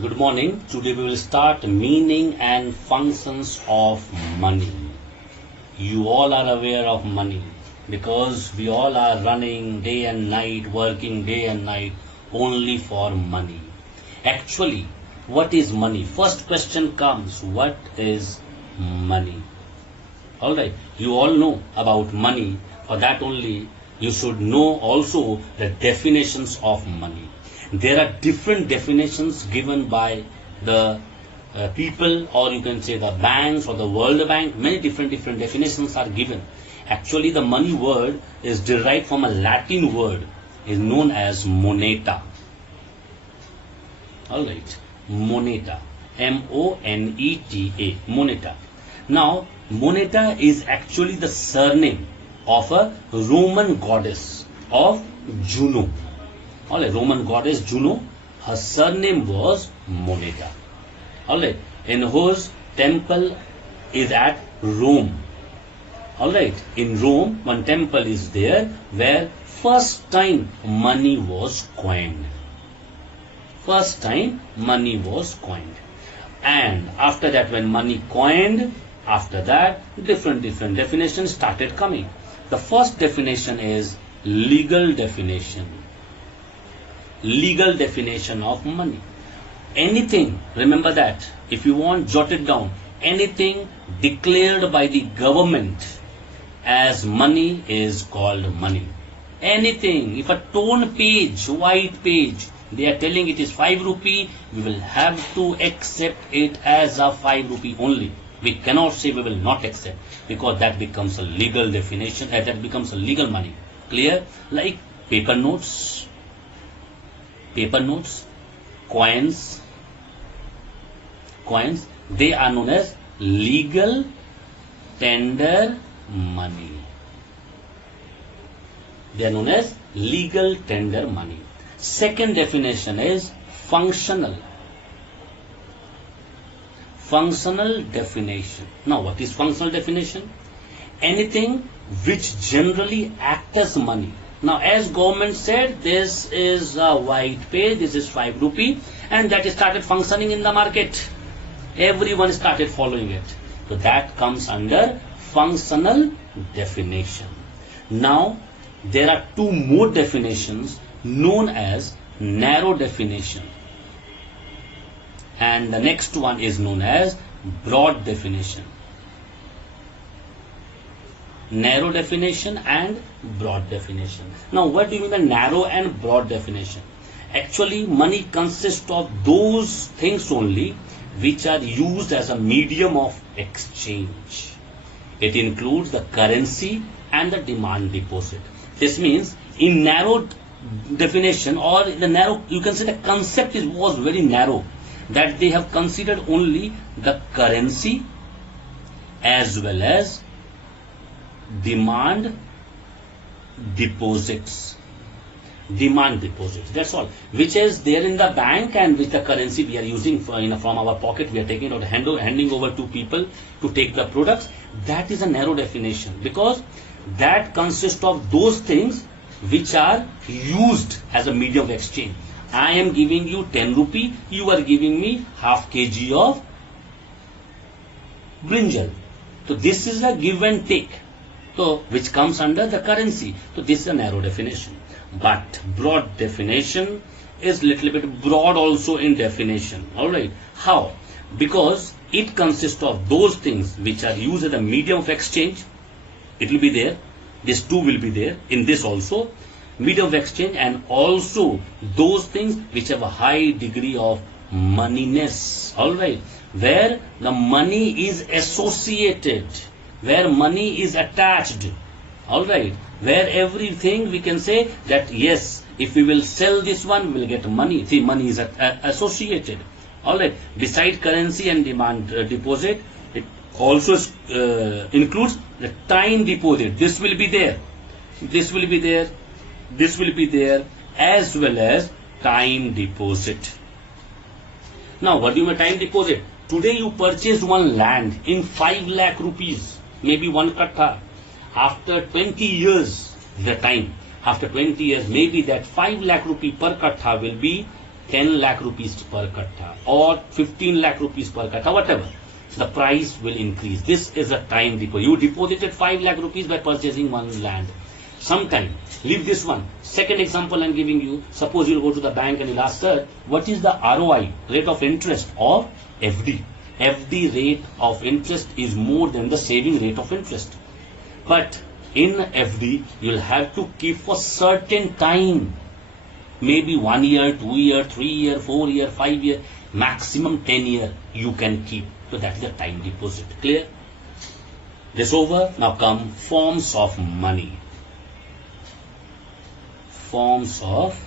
Good morning. Today we will start meaning and functions of money. You all are aware of money because we all are running day and night, working day and night only for money. Actually, what is money? First question comes, what is money? Alright, you all know about money. For that only, you should know also the definitions of money. There are different definitions given by the people, or you can say the banks or the World Bank. Many different definitions are given. Actually, the money word is derived from a Latin word is known as moneta. Alright, moneta, M-O-N-E-T-A, moneta. Now, moneta is actually the surname of a Roman goddess of Juno. Alright, Roman goddess Juno, her surname was Moneta. Alright, in whose temple is at Rome. Alright, in Rome, one temple is there where first time money was coined. First time money was coined. And after that, when money coined, after that, different definitions started coming. The first definition is legal definition. Legal definition of money. Anything, remember that, if you want, jot it down. Anything declared by the government as money is called money. Anything, if a torn page, white page, they are telling it is 5 rupee, we will have to accept it as a 5 rupee only. We cannot say we will not accept, because that becomes a legal definition, that becomes a legal money. Clear? Like paper notes, coins, they are known as legal tender money. They are known as legal tender money. Second definition is functional. Functional definition. Now, what is functional definition? Anything which generally acts as money. Now, as government said, this is a white page, this is 5 rupee, and that started functioning in the market. Everyone started following it. So that comes under functional definition. Now, there are two more definitions known as narrow definition. And the next one is known as broad definition. Narrow definition and broad definition. Now, what do you mean by narrow and broad definition? Actually, money consists of those things only which are used as a medium of exchange. It includes the currency and the demand deposit. This means in narrow definition, or in the narrow, you can say the concept was very narrow, that they have considered only the currency as well as demand deposits. That's all, which is there in the bank, and which the currency we are using from our pocket, we are taking out, handing over to people to take the products. That is a narrow definition, because that consists of those things which are used as a medium of exchange. I am giving you 10 rupee, you are giving me half kg of brinjal. So this is a give and take, so which comes under the currency. So this is a narrow definition. But broad definition is little bit broad also in definition. Alright. How? Because it consists of those things which are used as a medium of exchange. It will be there. This two will be there in this also. Medium of exchange, and also those things which have a high degree of moneyness. Alright. Where the money is associated, where money is attached. Alright. Where everything we can say that yes, if we will sell this one, we will get money. See, money is associated. Alright. Beside currency and demand deposit, it also includes the time deposit. This will be there. This will be there. This will be there, as well as time deposit. Now, what do you mean time deposit? Today you purchased one land in 5 lakh rupees, maybe 1 kattha. After 20 years, the time, after 20 years, maybe that 5 lakh rupee per kattha will be 10 lakh rupees per katta or 15 lakh rupees per katta, whatever, the price will increase. This is a time deposit. You deposited 5 lakh rupees by purchasing one land. Sometime, leave this one. Second example I'm giving you, suppose you'll go to the bank and you'll ask, sir, what is the ROI, rate of interest of FD? FD rate of interest is more than the saving rate of interest. But in FD, you'll have to keep for certain time. Maybe 1 year, 2 year, 3 year, 4 year, 5 year, maximum 10 year you can keep. So that is a time deposit. Clear? This over. Now come forms of money. Forms of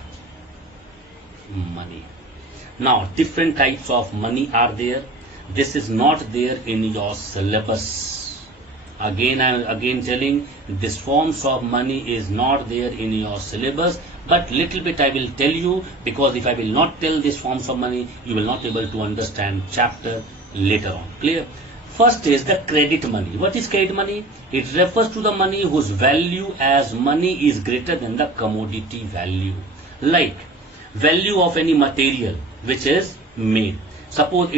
money. Now different types of money are there. This is not there in your syllabus. Again, I am again telling, this forms of money is not there in your syllabus, but little bit I will tell you, because if I will not tell this forms of money, you will not be able to understand chapter later on. Clear? First is the credit money. What is credit money? It refers to the money whose value as money is greater than the commodity value. Like value of any material which is made. Suppose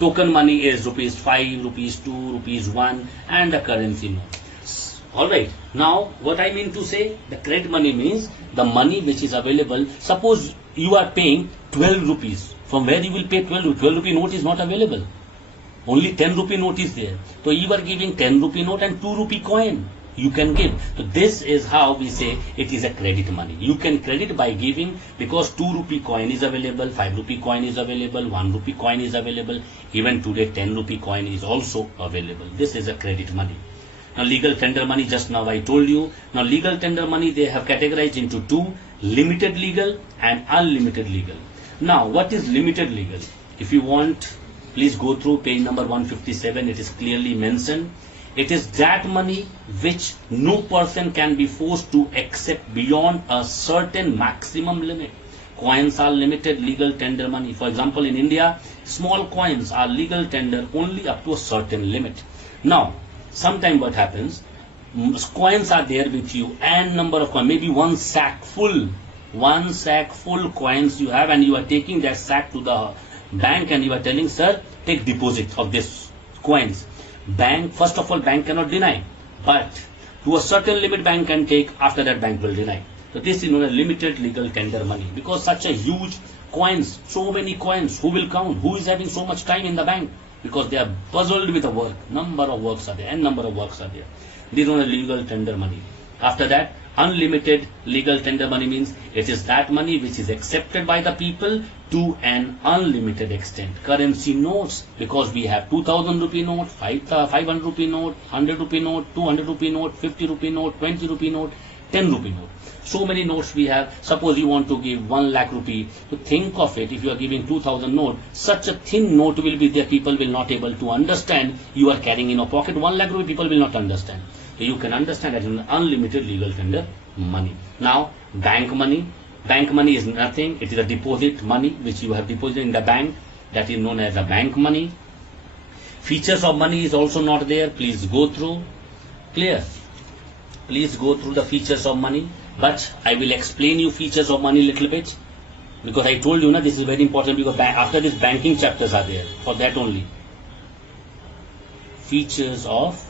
token money is rupees 5, rupees 2, rupees 1 and the currency note. Alright, now what I mean to say, the credit money means the money which is available. Suppose you are paying 12 rupees. From where you will pay 12 rupees? 12 rupee note is not available. Only 10 rupee note is there. So you are giving 10 rupee note and 2 rupee coin. You can give. So this is how we say it is a credit money. You can credit by giving, because 2 rupee coin is available, 5 rupee coin is available, 1 rupee coin is available. Even today 10 rupee coin is also available. This is a credit money. Now legal tender money, just now I told you. Now legal tender money they have categorized into two, limited legal and unlimited legal. Now what is limited legal? If you want, please go through page number 157. It is clearly mentioned. It is that money which no person can be forced to accept beyond a certain maximum limit. Coins are limited legal tender money. For example, in India, small coins are legal tender only up to a certain limit. Now, sometime what happens, coins are there with you, and number of coins, maybe one sack full coins you have, and you are taking that sack to the bank and you are telling, sir, take deposit of this coins. Bank, first of all, bank cannot deny, but to a certain limit bank can take, after that bank will deny. So this is known as limited legal tender money, because such a huge coins, so many coins, who will count? Who is having so much time in the bank? Because they are puzzled with the work. Number of works are there, and number of works are there. This is known as legal tender money. After that, unlimited legal tender money means it is that money which is accepted by the people to an unlimited extent. Currency notes, because we have 2000 rupee note, 500 rupee note, 100 rupee note, 200 rupee note, 50 rupee note, 20 rupee note, 10 rupee note. So many notes we have. Suppose you want to give 1 lakh rupee. To think of it, if you are giving 2000 note, such a thin note will be there. People will not able to understand. You are carrying in your pocket 1 lakh rupee. People will not understand. So you can understand that an unlimited legal tender money. Now, bank money. Bank money is nothing. It is a deposit money which you have deposited in the bank. That is known as a bank money. Features of money is also not there. Please go through. Clear? Please go through the features of money. But I will explain you features of money little bit, because I told you, this is very important, because after this banking chapters are there, for that only. Features of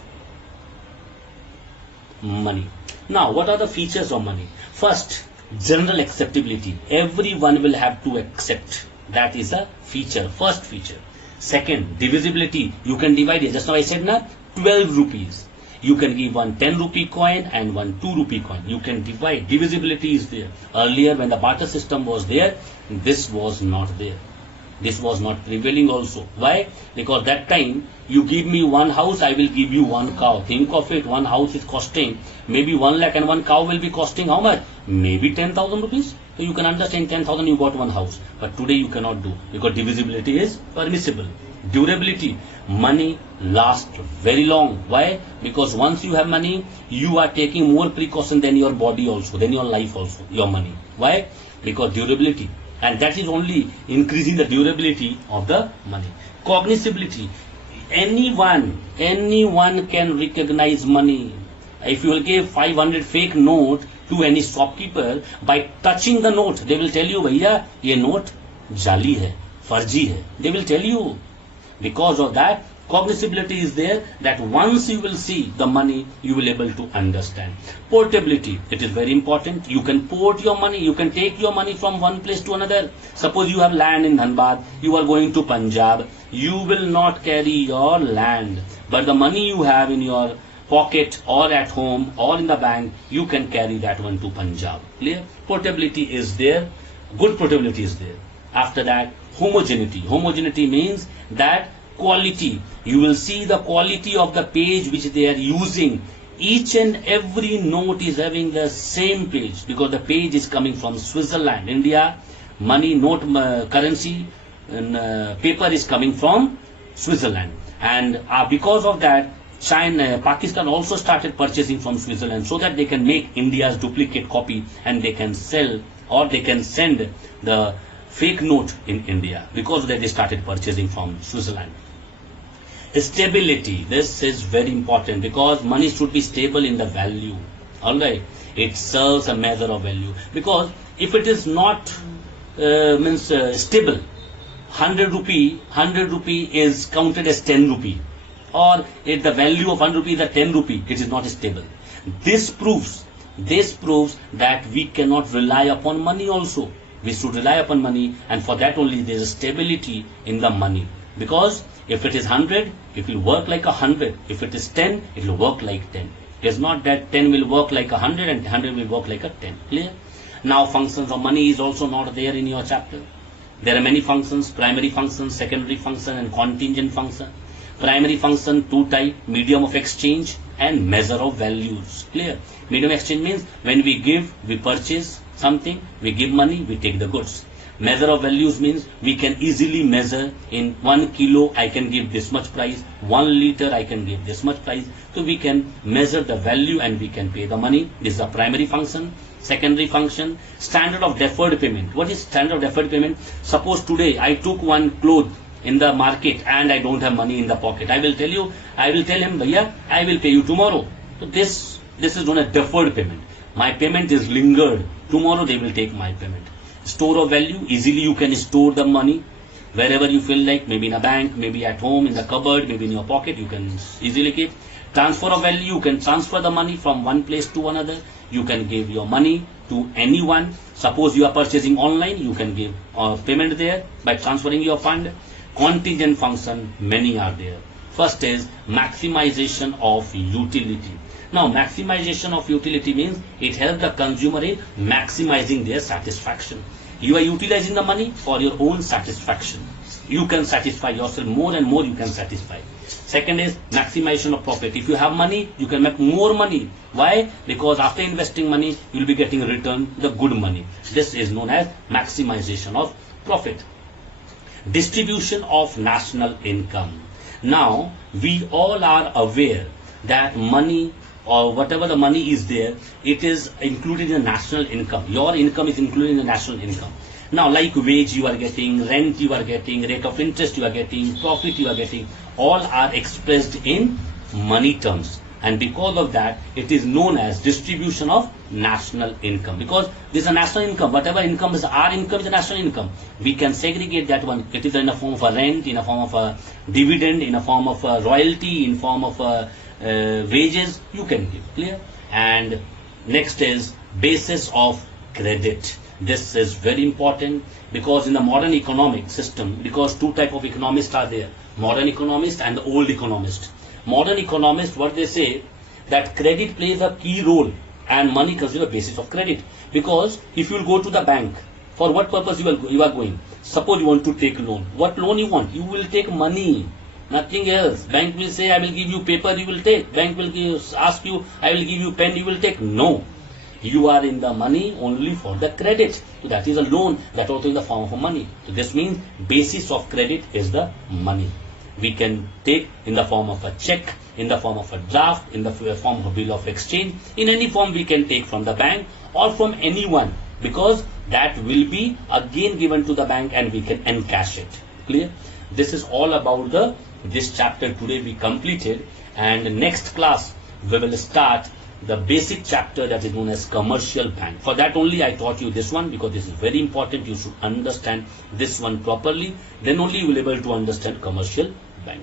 money. Now, what are the features of money? First, general acceptability. Everyone will have to accept. That is a feature, first feature. Second, divisibility. You can divide it. Just now I said 12 rupees. You can give one 10 rupee coin and one 2 rupee coin. You can divide. Divisibility is there. Earlier when the barter system was there, this was not there. This was not prevailing also. Why? Because that time you give me one house, I will give you one cow. Think of it, one house is costing maybe 1 lakh and one cow will be costing how much? Maybe 10,000 rupees. So you can understand 10,000 you got one house. But today you cannot do, because divisibility is permissible. Durability. Money lasts very long. Why? Because once you have money, you are taking more precaution than your body also, than your life also, your money. Why? Because durability. And that is only increasing the durability of the money. Cognizability. Anyone can recognize money. If you will give 500 fake note to any shopkeeper, by touching the note, they will tell you, Bhaiya, ye note jali hai, farji hai. They will tell you. Because of that, cognizability is there, that once you will see the money, you will able to understand. Portability, it is very important. You can port your money, you can take your money from one place to another. Suppose you have land in Dhanbad, you are going to Punjab, you will not carry your land, but the money you have in your pocket or at home or in the bank, you can carry that one to Punjab. Clear? Portability is there, good portability is there. After that, homogeneity. Homogeneity means that quality. You will see the quality of the page which they are using. Each and every note is having the same page, because the page is coming from Switzerland. India, money, note, currency, and paper is coming from Switzerland. And because of that, China, Pakistan also started purchasing from Switzerland, so that they can make India's duplicate copy and they can sell, or they can send the fake note in India, because they started purchasing from Switzerland. Stability, this is very important, because money should be stable in the value. Alright, it serves a measure of value, because if it is not stable, 100 rupee is counted as 10 rupee, or if the value of 100 rupee is 10 rupee, it is not stable. This proves that we cannot rely upon money also. We should rely upon money, and for that only there is stability in the money. Because if it is 100, it will work like 100. If it is 10, it will work like 10. It is not that 10 will work like 100 and 100 will work like a 10. Clear? Now, functions of money is also not there in your chapter. There are many functions: primary function, secondary function, and contingent function. Primary function, two type: medium of exchange and measure of values. Clear? Medium of exchange means when we give, we purchase something, we give money, we take the goods. Measure of values means we can easily measure. In 1 kilo I can give this much price, 1 liter I can give this much price. So we can measure the value and we can pay the money. This is a primary function. Secondary function, standard of deferred payment. What is standard of deferred payment? Suppose today I took one cloth in the market and I don't have money in the pocket. I will tell him, Bhaiya, I will pay you tomorrow. So this is known as deferred payment. My payment is lingered. Tomorrow they will take my payment. Store of value, easily you can store the money wherever you feel like, maybe in a bank, maybe at home, in the cupboard, maybe in your pocket, you can easily keep. Transfer of value, you can transfer the money from one place to another. You can give your money to anyone. Suppose you are purchasing online, you can give payment there by transferring your fund. Contingent function, many are there. First is maximization of utility. Now, maximization of utility means it helps the consumer in maximizing their satisfaction. You are utilizing the money for your own satisfaction. You can satisfy yourself more and more, you can satisfy. Second is maximization of profit. If you have money, you can make more money. Why? Because after investing money, you will be getting return the good money. This is known as maximization of profit. Distribution of national income. Now, we all are aware that money, or whatever the money is there, it is included in the national income. Your income is included in the national income. Now, like wage you are getting, rent you are getting, rate of interest you are getting, profit you are getting, all are expressed in money terms. And because of that, it is known as distribution of national income. Because this is a national income. Whatever income is, our income is a national income. We can segregate that one. It is in a form of a rent, in a form of a dividend, in a form of a royalty, in form of wages. You can give. Clear? And next is basis of credit. This is very important, because in the modern economic system, because two type of economists are there: modern economist and the old economist. Modern economists, what they say, that credit plays a key role and money considers the basis of credit. Because if you will go to the bank, for what purpose you are going? Suppose you want to take loan. What loan you want? You will take money, nothing else. Bank will say, I will give you paper, you will take. Bank will ask you, I will give you pen, you will take. No. You are in the money only for the credit. So that is a loan, that also in the form of money. So this means basis of credit is the money. We can take in the form of a check, in the form of a draft, in the form of a bill of exchange. In any form we can take from the bank or from anyone, because that will be again given to the bank and we can encash it. Clear? This is all about this chapter today we completed, and next class we will start the basic chapter that is known as commercial bank. For that only I taught you this one, because this is very important. You should understand this one properly. Then only you will be able to understand commercial bank.